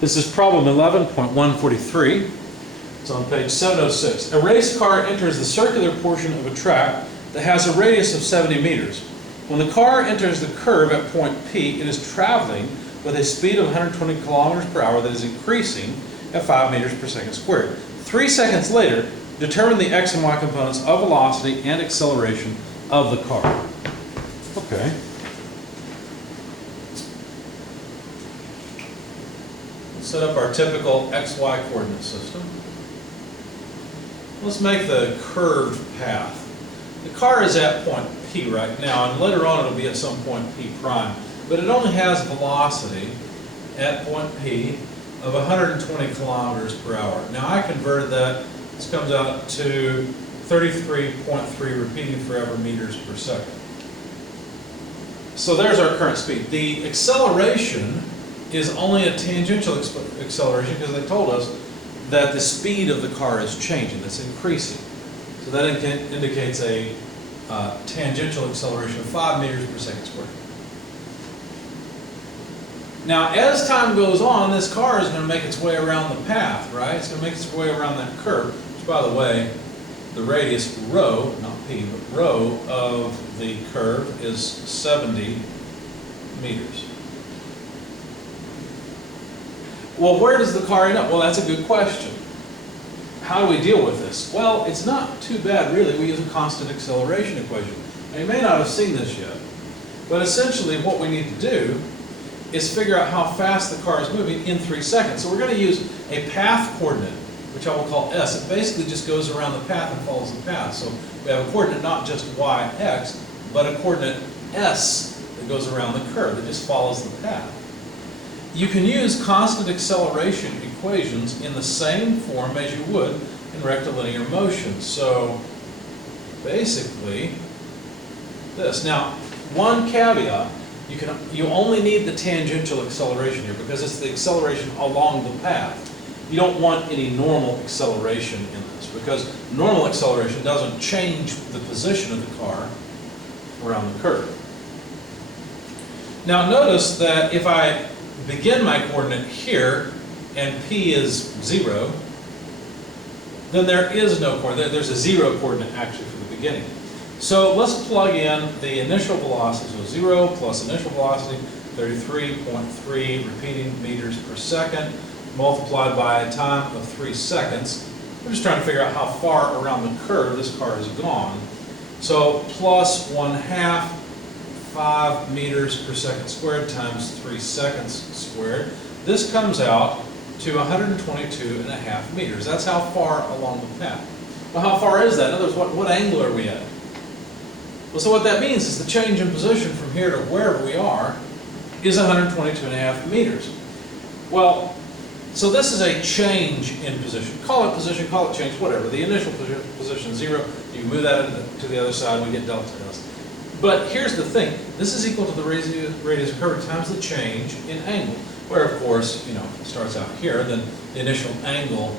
This is problem 11.143. It's on page 706. A race car enters the circular portion of a track that has a radius of 70 meters. When the car enters the curve at point P, it is traveling with a speed of 120 kilometers per hour that is increasing at 5 meters per second squared. 3 seconds later, determine the x and y components of velocity and acceleration of the car. Okay. Let's set up our typical xy coordinate system. Let's make the curved path. The car is at point P right now, and later on it'll be at some point P prime. But it only has velocity at point P of 120 kilometers per hour. Now I converted that, this comes out to 33.3 repeating forever meters per second. So there's our current speed. The acceleration is only a tangential acceleration because they told us that the speed of the car is changing, that's increasing. So that indicates a tangential acceleration of 5 meters per second squared. Now, as time goes on, this car is going to make its way around the path, right? It's going to make its way around that curve, which, by the way, the radius rho, not p, but rho of the curve is 70 meters. Well, where does the car end up? Well, that's a good question. How do we deal with this? Well, it's not too bad, really. We use a constant acceleration equation. Now, you may not have seen this yet, but essentially what we need to do is figure out how fast the car is moving in 3 seconds. So we're going to use a path coordinate, which I will call S. It basically just goes around the path and follows the path. So we have a coordinate not just y, x, but a coordinate S that goes around the curve, that just follows the path. You can use constant acceleration equations in the same form as you would in rectilinear motion. So basically this. Now, one caveat, you only need the tangential acceleration here because it's the acceleration along the path. You don't want any normal acceleration in this because normal acceleration doesn't change the position of the car around the curve. Now notice that if I begin my coordinate here and P is 0, then there is no coordinate. There's a 0 coordinate actually for the beginning. So let's plug in the initial velocity. So 0 plus initial velocity, 33.3 repeating meters per second, multiplied by a time of 3 seconds. We're just trying to figure out how far around the curve this car has gone. So plus 1/2 5 meters per second squared times 3 seconds squared. This comes out to 122.5 meters. That's how far along the path. Well, how far is that? In other words, what angle are we at? Well, so what that means is the change in position from here to wherever we are is 122.5 meters. Well, so this is a change in position. Call it position, call it change, whatever. The initial position 0, you move that to the other side, we get delta S. But here's the thing, this is equal to the radius of curve times the change in angle, where of course, it starts out here, then the initial angle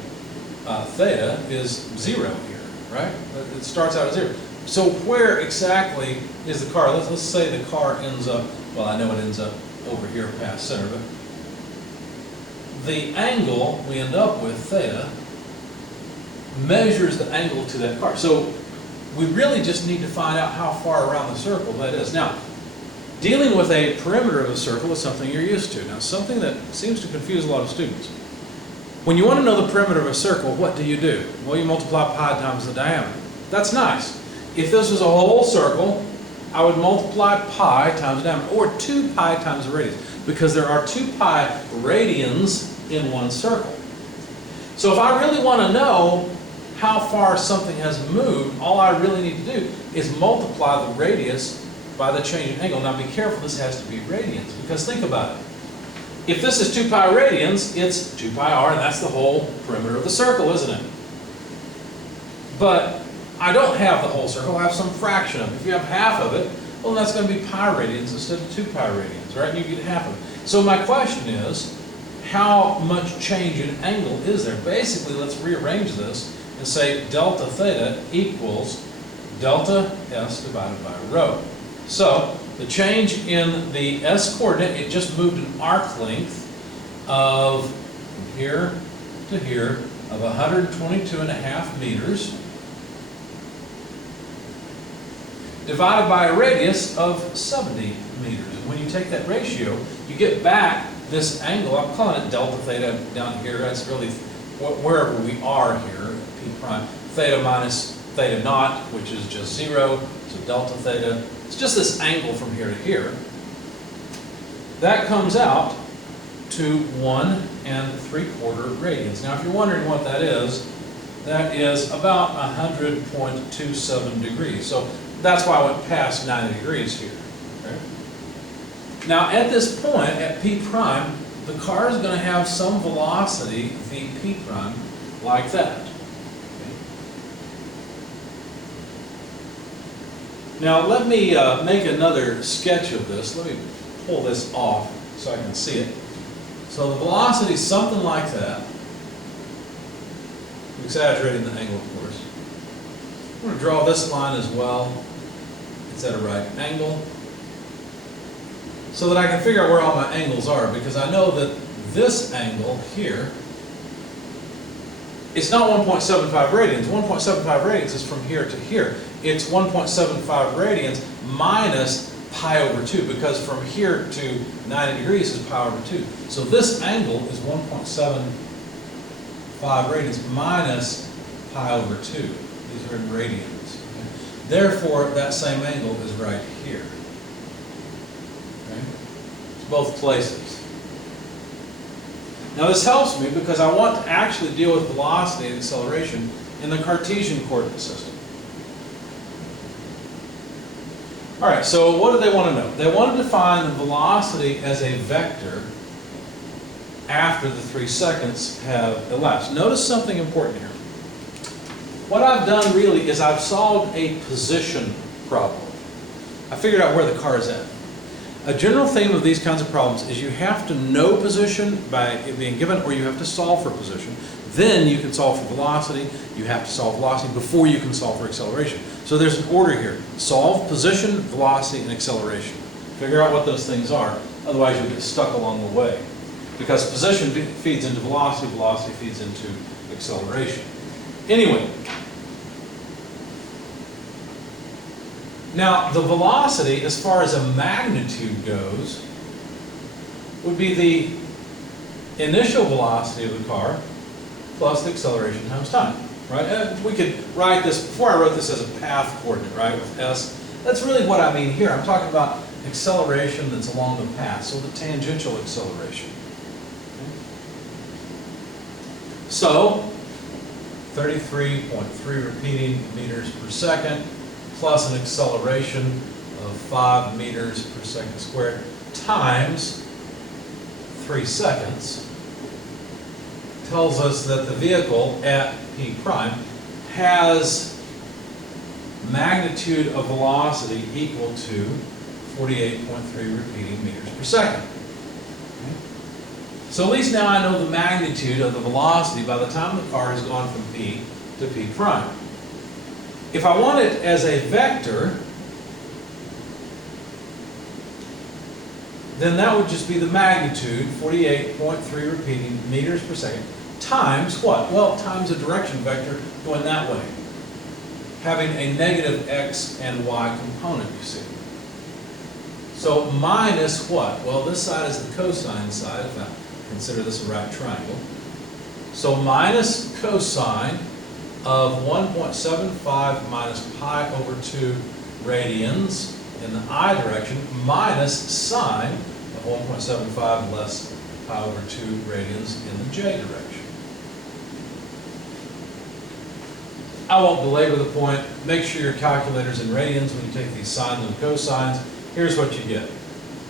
theta is 0 here, right? It starts out at 0. So where exactly is the car? Let's say the car ends up, well, I know it ends up over here past center, but the angle we end up with, theta, measures the angle to that car. So we really just need to find out how far around the circle that is. Now, dealing with a perimeter of a circle is something you're used to. Now, something that seems to confuse a lot of students. When you want to know the perimeter of a circle, what do? Well, you multiply pi times the diameter. That's nice. If this was a whole circle, I would multiply pi times the diameter, or 2 pi times the radius, because there are 2 pi radians in one circle. So if I really want to know how far something has moved, all I really need to do is multiply the radius by the change in angle. Now be careful, this has to be radians, because think about it. If this is 2 pi radians, it's 2 pi r, and that's the whole perimeter of the circle, isn't it? But I don't have the whole circle, I have some fraction of it. If you have half of it, well, that's going to be pi radians instead of 2 pi radians, right? And you get half of it. So my question is, how much change in angle is there? Basically, let's rearrange this and say delta theta equals delta S divided by rho. So the change in the S coordinate, it just moved an arc length of from here to here of 122.5 meters divided by a radius of 70 meters. And when you take that ratio, you get back this angle. I'm calling it delta theta down here. That's really wherever we are here, P prime. Theta minus theta naught, which is just 0, so delta theta. It's just this angle from here to here. That comes out to 1 3/4 radians. Now, if you're wondering what that is about 100.27 degrees. So that's why I went past 90 degrees here. Okay? Now, at this point, at P prime, the car is going to have some velocity, Vp prime, like that. Okay? Now, let me make another sketch of this. Let me pull this off so I can see it. So the velocity is something like that. I'm exaggerating the angle, of course. I'm going to draw this line as well. It's at a right angle, so that I can figure out where all my angles are, because I know that this angle here, it's not 1.75 radians. 1.75 radians is from here to here. It's 1.75 radians minus pi over 2, because from here to 90 degrees is pi over 2. So this angle is 1.75 radians minus pi over 2. These are in radians. Okay? Therefore, that same angle is right here. Okay? It's both places. Now this helps me because I want to actually deal with velocity and acceleration in the Cartesian coordinate system. All right, so what do they want to know? They want to define the velocity as a vector after the 3 seconds have elapsed. Notice something important here. What I've done really is I've solved a position problem. I figured out where the car is at. A general theme of these kinds of problems is you have to know position by it being given, or you have to solve for position. Then you can solve for velocity. You have to solve velocity before you can solve for acceleration. So there's an order here. Solve position, velocity, and acceleration. Figure out what those things are. Otherwise you'll get stuck along the way. Because position feeds into velocity, velocity feeds into acceleration. Anyway, now the velocity, as far as a magnitude goes, would be the initial velocity of the car plus the acceleration times time, right? We could write this, before I wrote this as a path coordinate, right, with S. That's really what I mean here. I'm talking about acceleration that's along the path, so the tangential acceleration. Okay. So, 33.3 repeating meters per second plus an acceleration of 5 meters per second squared times 3 seconds tells us that the vehicle at P prime has magnitude of velocity equal to 48.3 repeating meters per second. Okay. So at least now I know the magnitude of the velocity by the time the car has gone from P to P prime. If I want it as a vector, then that would just be the magnitude, 48.3 repeating meters per second, times what? Well, times a direction vector going that way, having a negative x and y component, you see. So minus what? Well, this side is the cosine side, if I consider this a right triangle. So minus cosine of 1.75 minus pi over 2 radians in the I direction minus sine of 1.75 less pi over 2 radians in the J direction. I won't belabor the point. Make sure your calculator's in radians when you take these sines and cosines. Here's what you get.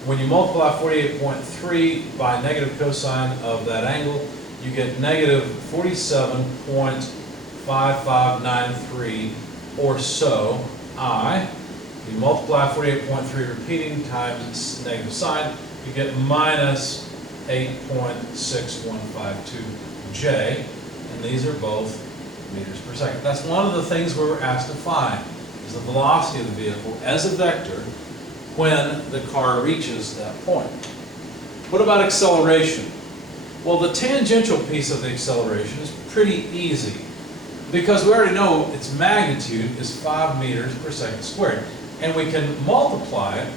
When you multiply 48.3 by negative cosine of that angle, you get negative 47.5593 or so I. You multiply 48.3 repeating times its negative sign, you get minus 8.6152 J, and these are both meters per second. That's one of the things we were asked to find, is the velocity of the vehicle as a vector when the car reaches that point. What about acceleration? Well, the tangential piece of the acceleration is pretty easy because we already know its magnitude is 5 meters per second squared. And we can multiply it.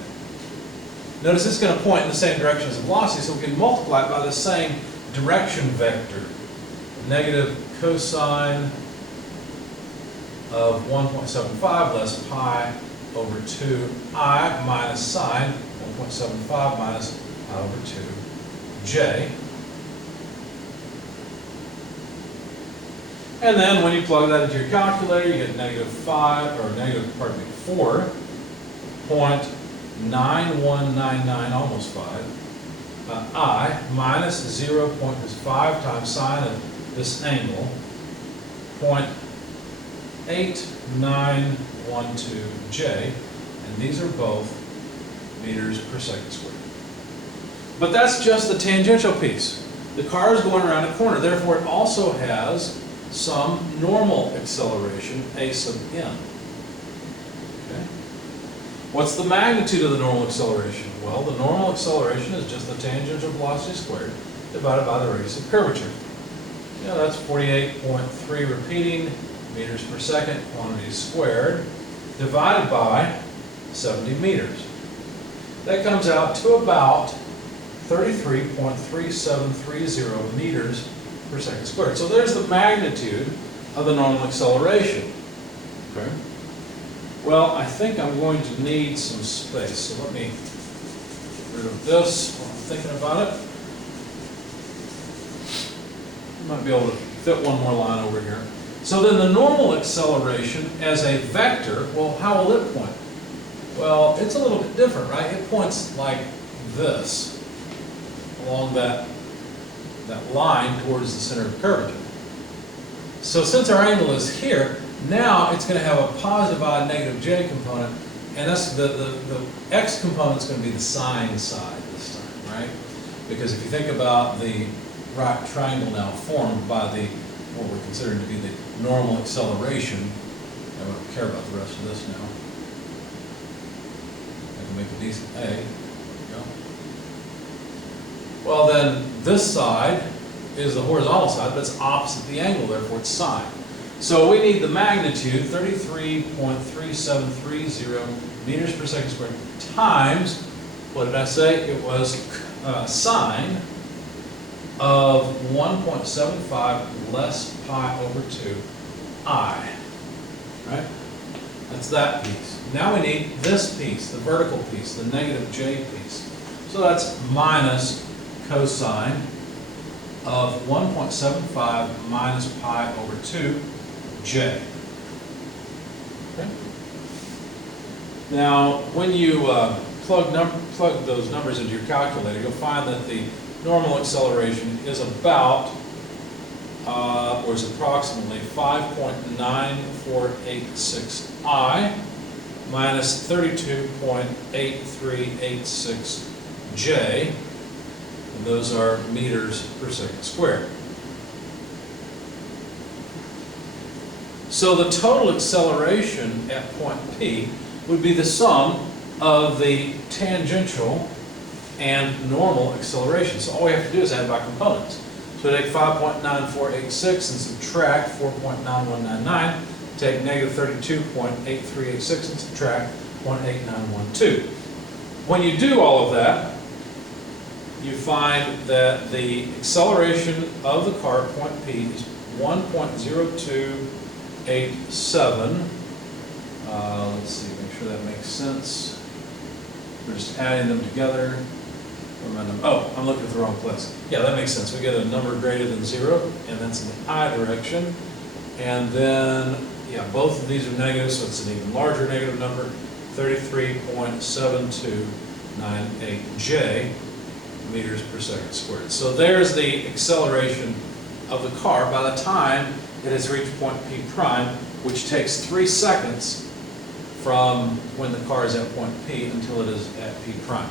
Notice it's going to point in the same direction as the velocity, so we can multiply it by the same direction vector. Negative cosine of 1.75 less pi over 2I minus sine 1.75 minus pi over 2j. And then when you plug that into your calculator, you get negative 4.9199, almost 5, I minus 0.5 times sine of this angle, 0.8912J, and these are both meters per second squared. But that's just the tangential piece. The car is going around a corner, therefore it also has some normal acceleration, a sub n. Okay. What's the magnitude of the normal acceleration? Well, the normal acceleration is just the tangential velocity squared divided by the radius of curvature. Yeah, that's 48.3 repeating meters per second, quantity squared, divided by 70 meters. That comes out to about 33.3730 meters per second squared. So there's the magnitude of the normal acceleration. Okay. Well, I think I'm going to need some space, so let me get rid of this while I'm thinking about it. Might be able to fit one more line over here. So then the normal acceleration as a vector, well, how will it point? Well, it's a little bit different, right? It points like this, along that line towards the center of curvature. So since our angle is here, now it's going to have a positive I negative j component, and that's the x component is going to be the sine side this time, right? Because if you think about the right triangle now formed by what we're considering to be the normal acceleration, I don't care about the rest of this now. I can make a decent A. There we go. Well, then this side is the horizontal side, but it's opposite the angle, therefore it's sine. So we need the magnitude, 33.3730 meters per second squared, times, what did I say? It was sine of 1.75 less pi over 2I. Right? That's that piece. Now we need this piece, the vertical piece, the negative j piece. So that's minus cosine of 1.75 minus pi over 2j. Okay? Now, when you plug those numbers into your calculator, you'll find that the normal acceleration is about, or is approximately 5.9486I minus 32.8386J. And those are meters per second squared. So the total acceleration at point P would be the sum of the tangential and normal acceleration. So all we have to do is add by components. So we take 5.9486 and subtract 4.9199, take negative 32.8386 and subtract 0.8912. When you do all of that, you find that the acceleration of the car at point P is 1.0287. Let's see, make sure that makes sense. We're just adding them together. Oh, I'm looking at the wrong place. Yeah, that makes sense. We get a number greater than 0, and that's in the I direction. And then, yeah, both of these are negative, so it's an even larger negative number, 33.7298J meters per second squared. So there's the acceleration of the car by the time it has reached point P prime, which takes 3 seconds from when the car is at point P until it is at P prime.